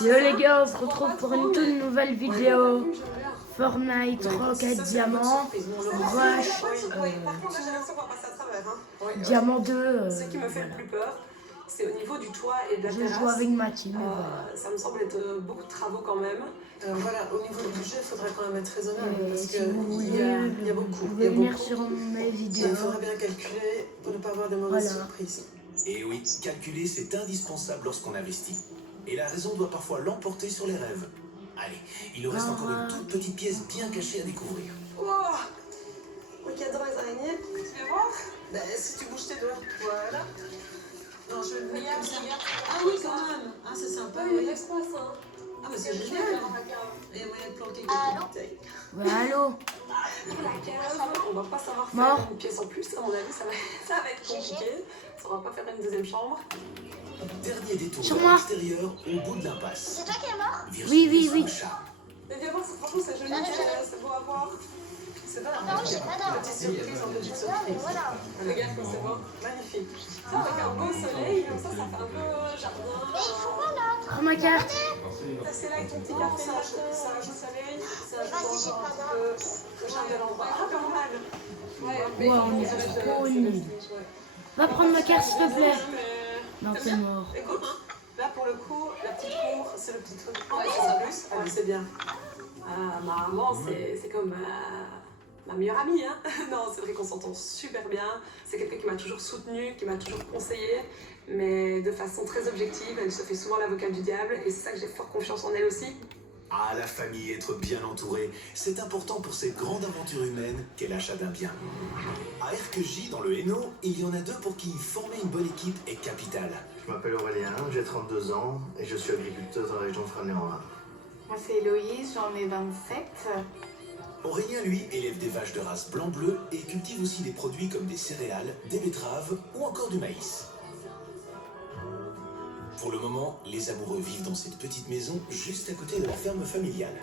Yo les gars, on se retrouve pour une toute nouvelle vidéo. Fortnite, Rocket, Diamant, Rush, Diamant 2. Ce qui me fait le plus peur, c'est au niveau du toit et de la terrasse. Je joue avec ma team. Voilà. Ça me semble être beaucoup de travaux quand même. Voilà, au niveau du budget, il faudrait quand même être raisonnable. Parce Si qu'il vous voulez, y a beaucoup. vous pouvez venir sur mes vidéos. Il faudrait bien calculer pour ne pas avoir de mauvaises surprises. Et oui, calculer, c'est indispensable lorsqu'on investit. Et la raison doit parfois l'emporter sur les rêves. Allez, il nous reste encore une toute petite pièce bien cachée à découvrir. Wow, regarde les araignées, tu veux voir? Ben, si tu bouges tes doigts, voilà. Non, je vais le mettre comme ça. Ah oui, quand même. Ah, c'est sympa. Oui, l'espace, hein. Ah, mais c'est génial. Et moyen de planquer quelques bouteilles. Ouais, allô. On va pas savoir Mort. faire une pièce en plus, à mon avis, ça va être compliqué. On va pas faire une deuxième chambre. Dernier détour Sur vers moi. l'extérieur, au bout de l'impasse. C'est toi qui es mort? Oui. Mais viens voir, franchement, c'est joli, c'est beau à voir. C'est pas Non, j'ai pas d'or. petite surprise en petite Non, mais surprise. voilà. Regarde comme c'est beau, magnifique. Ça, avec un beau soleil, comme ça fait un peu jardin. Mais il faut pas l'autre. Prends ma carte. C'est là avec ton petit café, ça ajoute soleil, ça Vas-y, j'ai pas d'or. le charme de l'endroit. Ah, pas mal. Ouais, on est trop nuls. Va prendre ma carte, s'il te plaît. Non, c'est mort. Écoute, là pour le coup, la petite cour, c'est le petit truc. Ouais, c'est plus. Ah oui, c'est bien. Ma maman, c'est comme ma meilleure amie. Hein. Non, c'est vrai qu'on s'entend super bien. C'est quelqu'un qui m'a toujours soutenue, qui m'a toujours conseillé, mais de façon très objective. Elle se fait souvent l'avocate du diable et c'est ça que j'ai fort confiance en elle aussi. Ah, la famille, être bien entourée, c'est important pour cette grande aventure humaine qu'est l'achat d'un bien. À RQJ, dans le Hainaut, il y en a deux pour qui former une bonne équipe est capital. Je m'appelle Aurélien, j'ai 32 ans et je suis agriculteur dans la région de Fresnay-en-Rhin. Moi c'est Héloïse, j'en ai 27. Aurélien, lui, élève des vaches de race blanc-bleu et cultive aussi des produits comme des céréales, des betteraves ou encore du maïs. Pour le moment, les amoureux vivent dans cette petite maison juste à côté de la ferme familiale.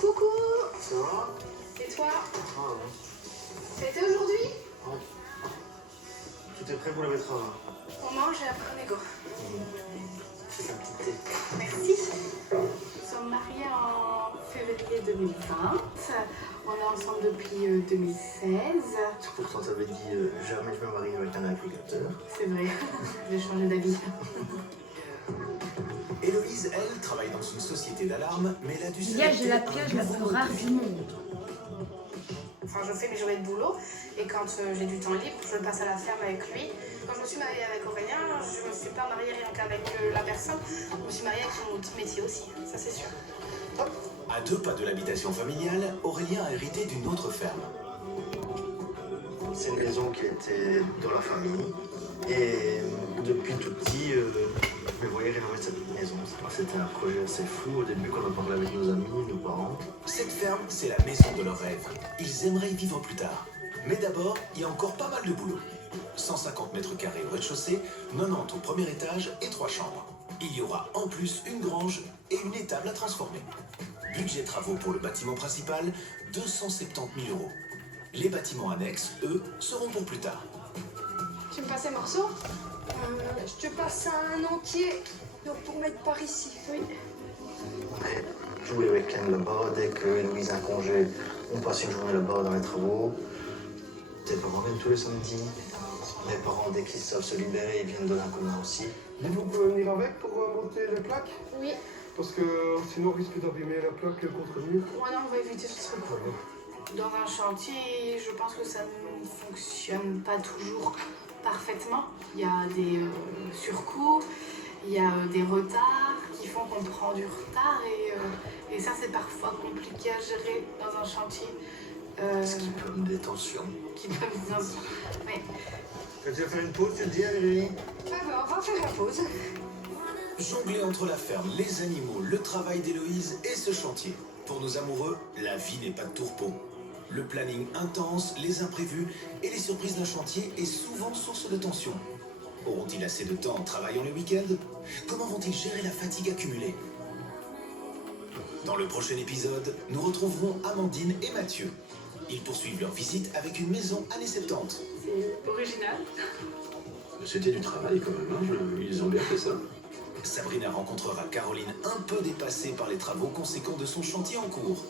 Coucou. Ça va? Et toi? Ah ouais. C'était aujourd'hui? Tout est prêt pour le betterave. On mange et après on est go. C'est un petit thé. Merci. Nous sommes mariés en février 2020. On est ensemble depuis 2016. Pourtant t'avais dit jamais je me marie avec un agriculteur. C'est vrai, j'ai changé d'avis. Héloïse, elle, travaille dans une société d'alarme, mais elle a dû Les gars, j'ai la pioche la plus rare du monde. Enfin, je fais mes journées de boulot et quand j'ai du temps libre, je passe à la ferme avec lui. Quand je me suis mariée avec Aurélien, je me suis pas mariée rien qu'avec la personne. Je me suis mariée avec son outil métier aussi, ça c'est sûr. À 2 pas de l'habitation familiale, Aurélien a hérité d'une autre ferme. C'est une maison qui était dans la famille et depuis tout petit, je me voyais rénover cette maison. C'était un projet assez fou au début quand on a parlé avec nos amis, nos parents. Cette ferme, c'est la maison de leurs rêves. Ils aimeraient y vivre plus tard. Mais d'abord, il y a encore pas mal de boulot. 150 mètres carrés au rez-de-chaussée, 90 au premier étage et 3 chambres. Il y aura en plus une grange et une étable à transformer. Budget travaux pour le bâtiment principal, 270 000 €. Les bâtiments annexes, eux, seront pour plus tard. Tu me passes un morceau? Je te passe un entier pour mettre par ici. Oui. Mais tous les week-ends là-bas, dès que Louise a un congé, on passe une journée là-bas dans les travaux. Tes parents viennent tous les samedis. Mes parents, dès qu'ils savent se libérer, ils viennent donner un coup de main aussi. Mais vous pouvez venir avec pour monter les plaques? Oui. Parce que sinon on risque d'abîmer la plaque contre le mur. Ouais, non, on va éviter ce truc. Dans un chantier, je pense que ça ne fonctionne pas toujours parfaitement. Il y a des surcoûts, il y a des retards qui font qu'on prend du retard et ça c'est parfois compliqué à gérer dans un chantier. Ce qui peut me des tensions. Qui peut me dire... Ouais. Tu vas faire une pause, tu te dis, Amélie? Ah bah, on va faire la pause. Jongler entre la ferme, les animaux, le travail d'Héloïse et ce chantier. Pour nos amoureux, la vie n'est pas de tourpeau. Le planning intense, les imprévus et les surprises d'un chantier est souvent source de tension. Auront-ils assez de temps en travaillant le week-end? Comment vont-ils gérer la fatigue accumulée? Dans le prochain épisode, nous retrouverons Amandine et Mathieu. Ils poursuivent leur visite avec une maison années 70. C'est original. C'était du travail quand même, hein. Ils ont bien fait ça. Sabrina rencontrera Caroline un peu dépassée par les travaux conséquents de son chantier en cours.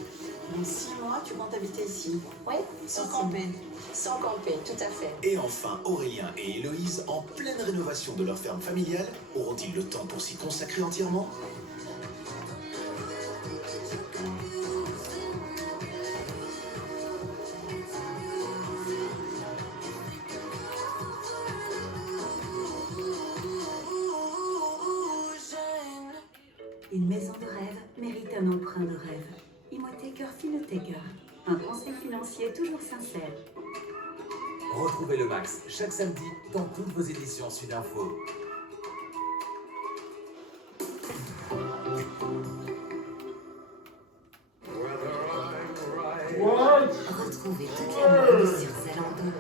Dans 6 mois, tu comptes habiter ici? Oui, sans camper. Sans camper, tout à fait. Et enfin, Aurélien et Héloïse, en pleine rénovation de leur ferme familiale, auront-ils le temps pour s'y consacrer entièrement? Une maison de rêve mérite un emprunt de rêve. Imoteker Finoteka, un conseil financier toujours sincère. Retrouvez le max chaque samedi dans toutes vos éditions Sud Info. Retrouvez toute la mode sur Zalando.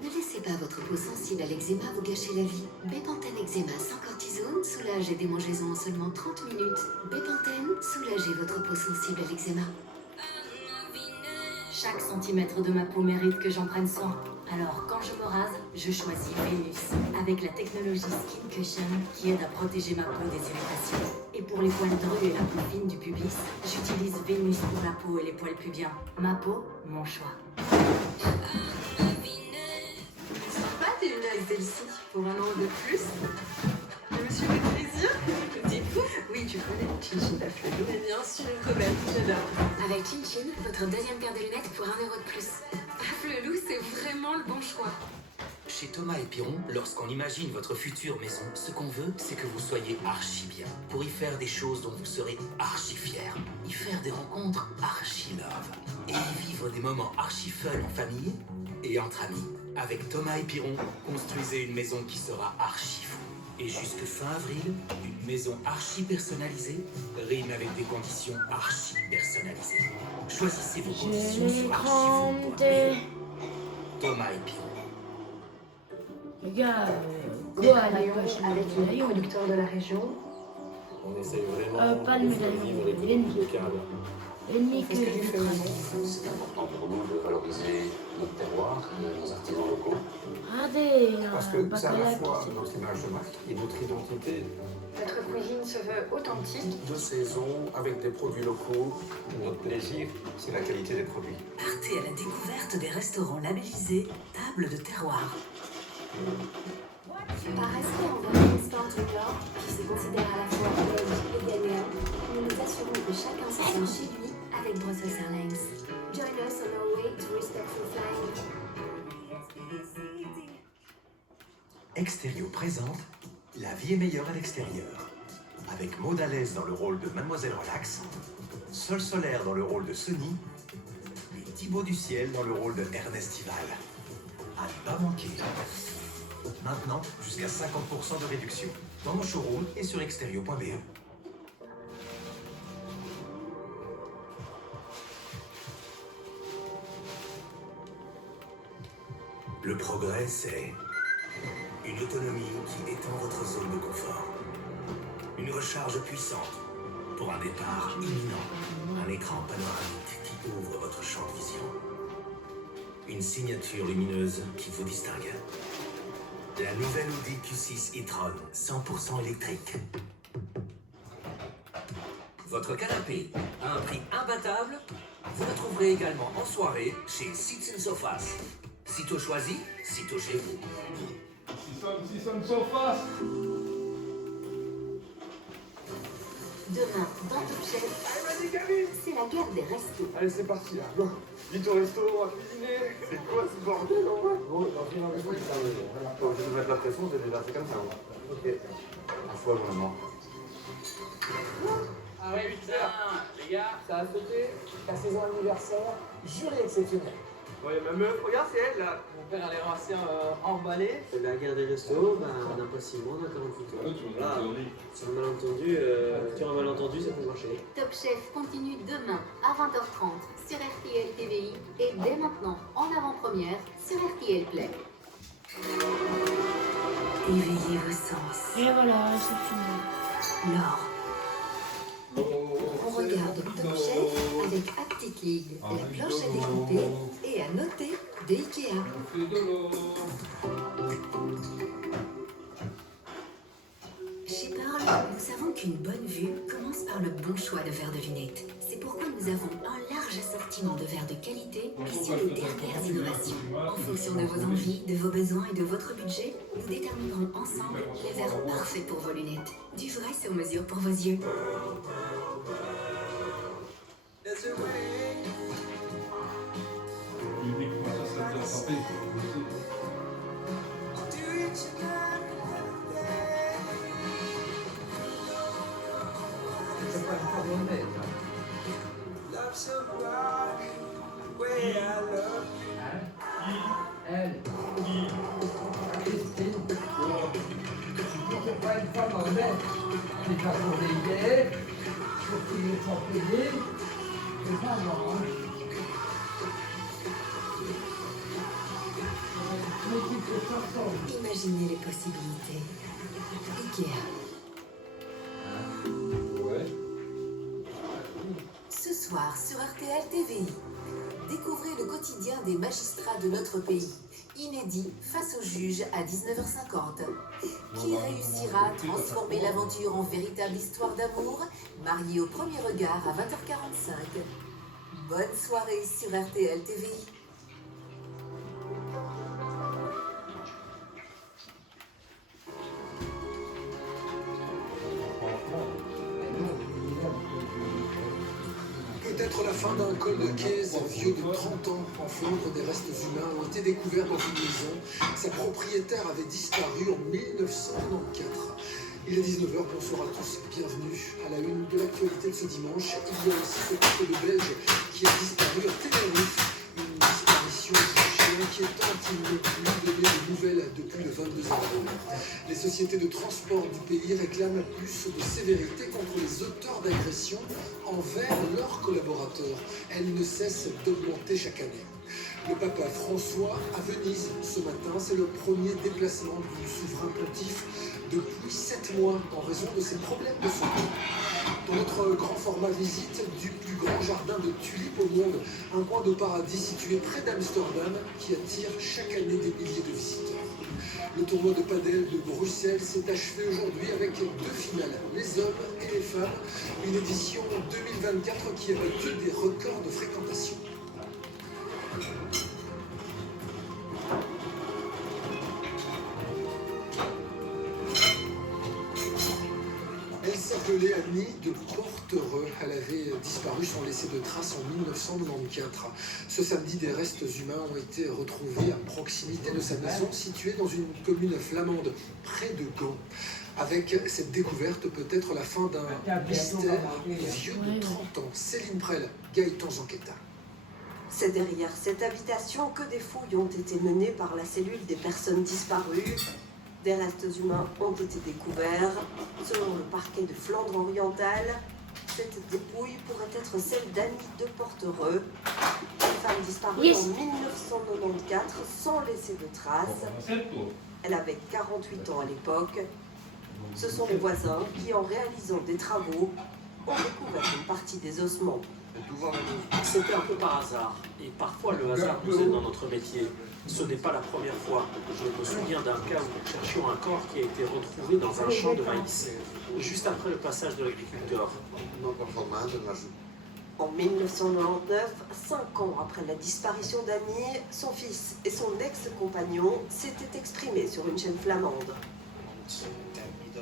Ne laissez pas votre peau sensible à l'eczéma vous gâcher la vie. Bépantène Eczéma sans cortisone soulage et démangeaison en seulement 30 minutes. Bépantène, soulagez votre peau sensible à l'eczéma. Chaque centimètre de ma peau mérite que j'en prenne soin. Alors, quand je me rase, je choisis Vénus, avec la technologie Skin Cushion qui aide à protéger ma peau des irritations. Et pour les poils drus et la peau fine du pubis, j'utilise Vénus pour la peau et les poils pubiens. Ma peau, mon choix. Sympa tes lunettes, Delcie. Pour 1 euro de plus. Je me suis fait plaisir. Dis-moi. Oui, tu connais Chinchin la fleur. Mais bien sûr, quand même, j'adore. Avec Chinchin, votre deuxième paire de lunettes pour 1 euro de plus. Flelou, c'est vraiment le bon choix. Chez Thomas et Piron, lorsqu'on imagine votre future maison, ce qu'on veut, c'est que vous soyez archi bien. Pour y faire des choses dont vous serez archi fiers. Y faire des rencontres archi love. Et y vivre des moments archi fun en famille et entre amis. Avec Thomas et Piron, construisez une maison qui sera archi fou. Et jusque fin avril, une maison archi personnalisée rime avec des conditions archi personnalisées. Choisissez vos conditions sur archivaux.be. Thomas et Piron. Les gars, quoi à la poche Avec le producteur de la région. On essaye vraiment pas de le faire médaillon, vivre les produits locales. Ennemi que Qu'est-ce que tu fais vraiment? C'est important pour nous de valoriser notre terroir, nos artisans locaux. Regardez, Parce que c'est à la fois notre image de marque et notre identité. Votre cuisine se veut authentique. De saison, avec des produits locaux. Notre plaisir, c'est la qualité des produits. Partez à la découverte des restaurants labellisés Table de terroir. Par respect envers l'histoire du Nord, qui se considère à la fois belge et ghanéen, nous nous assurons que chacun se sent chez lui avec Brussels Airlines. Join us on our way to respectful flying. Extérieur présente La vie est meilleure à l'extérieur. Avec Maud Alès dans le rôle de Mademoiselle Relax, Sol Solaire dans le rôle de Sonny et Thibaut Duciel dans le rôle de Ernestival. À ne pas manquer. Maintenant, jusqu'à 50% de réduction dans nos showrooms et sur extérieur.be. Le progrès, c'est une autonomie qui étend votre zone de confort. Une recharge puissante pour un départ imminent. Un écran panoramique qui ouvre votre champ de vision. Une signature lumineuse qui vous distingue. La nouvelle Audi Q6 e-tron 100% électrique. Votre canapé à un prix imbattable, vous le trouverez également en soirée chez Seats & Sofas. Sitôt choisi, sitôt chez vous. Demain, dans Top Chef, c'est la guerre des restos. Allez, c'est parti là. Bon, vite au resto, on va cuisiner. C'est quoi ce bordel en vrai? Bon, je vais mettre la pression, c'est déjà fait comme ça. Ok. À fois, vraiment. Ah ouais, putain, les gars, ça a sauté. Ta saison anniversaire, jury exceptionnel. Ouais, ma meuf, regarde, c'est elle là. Mon père a l'air assez emballé. La guerre des restos, dans pas si loin, on a 48 heures. Voilà, sur un malentendu, ça peut marcher. Top Chef continue demain à 20h30 sur RTL TVI et dès maintenant en avant-première sur RTL Play. Éveillez vos sens. Et voilà, c'est fini. L'or. On regarde Top Chef avec Actic League, la cloche à découper et à noter des Ikea. Nous savons qu'une bonne vue commence par le bon choix de verres de lunettes. C'est pourquoi nous avons un large assortiment de verres de qualité et sur les dernières innovations. En fonction de vos envies, de vos besoins et de votre budget, nous déterminerons ensemble les verres parfaits pour vos lunettes. Du vrai sur mesure pour vos yeux. Imaginez les possibilités. Ikea. Ce soir sur RTL TVI, découvrez le quotidien des magistrats de notre pays. Inédit face au juge à 19h50. Qui réussira à transformer l'aventure en véritable histoire d'amour, mariée au premier regard à 20h45. Bonne soirée sur RTL TVI. Peut-être la fin d'un col de Case vieux de 30 ans en Flandre, des restes humains ont été découverts dans une maison. Sa propriétaire avait disparu en 1994. Il est 19h, bonsoir à tous, bienvenue à la une de l'actualité de ce dimanche. Il y a aussi ce couple de Belges qui a disparu à Tenerife. Une disparition jugée inquiétante, il n'est plus donné de nouvelles depuis le 22 avril. Les sociétés de transport du pays réclament plus de sévérité contre les auteurs d'agressions envers leurs collaborateurs. Elles ne cessent d'augmenter chaque année. Le pape François à Venise ce matin, c'est le premier déplacement du souverain pontife depuis 7 mois en raison de ses problèmes de santé. Dans notre grand format visite du plus grand jardin de tulipes au monde, un coin de paradis situé près d'Amsterdam qui attire chaque année des milliers de visiteurs. Le tournoi de padel de Bruxelles s'est achevé aujourd'hui avec 2 finales, les hommes et les femmes, une édition 2024 qui a battu des records de fréquentation. Elle s'appelait Annie de Portereux. Elle avait disparu sans laisser de traces en 1994. Ce samedi, des restes humains ont été retrouvés à proximité de sa maison située dans une commune flamande, près de Gand. Avec cette découverte, peut-être la fin d'un mystère vieux de 30 ans. Céline Prel, Gaëtan Zanquetta. C'est derrière cette habitation que des fouilles ont été menées par la cellule des personnes disparues. Des restes humains ont été découverts. Selon le parquet de Flandre orientale, cette dépouille pourrait être celle d'Annie de Portereux, une femme disparue en 1994 sans laisser de traces. Elle avait 48 ans à l'époque. Ce sont les voisins qui, en réalisant des travaux, ont découvert une partie des ossements. C'était un peu par hasard, et parfois le hasard nous aide dans notre métier. Ce n'est pas la première fois. Je me souviens d'un cas où nous cherchions un corps qui a été retrouvé dans un champ de maïs, juste après le passage de l'agriculteur. En 1999, 5 ans après la disparition d'Annie, son fils et son ex-compagnon s'étaient exprimés sur une chaîne flamande.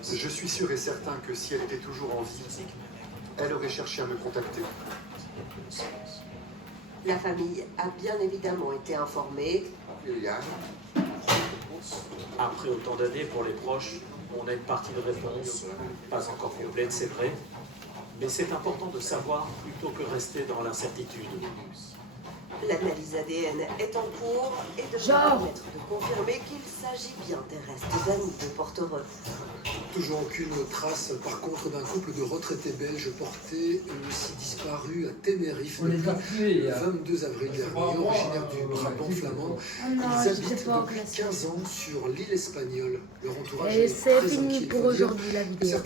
Je suis sûr et certain que si elle était toujours en vie, elle aurait cherché à me contacter. La famille a bien évidemment été informée. Après autant d'années pour les proches, on a une partie de réponse, pas encore complète, c'est vrai, mais c'est important de savoir plutôt que rester dans l'incertitude. L'analyse ADN est en cours et devrait permettre de confirmer qu'il s'agit bien des restes d'Annie de Portereux. Toujours aucune trace, par contre, d'un couple de retraités belges portés, eux aussi disparus à Tenerife depuis le 22 avril dernier, originaires du Brabant flamand. Ils habitent depuis 15 ans sur l'île espagnole. Leur entourage est très inquiet. Pour aujourd'hui la vidéo.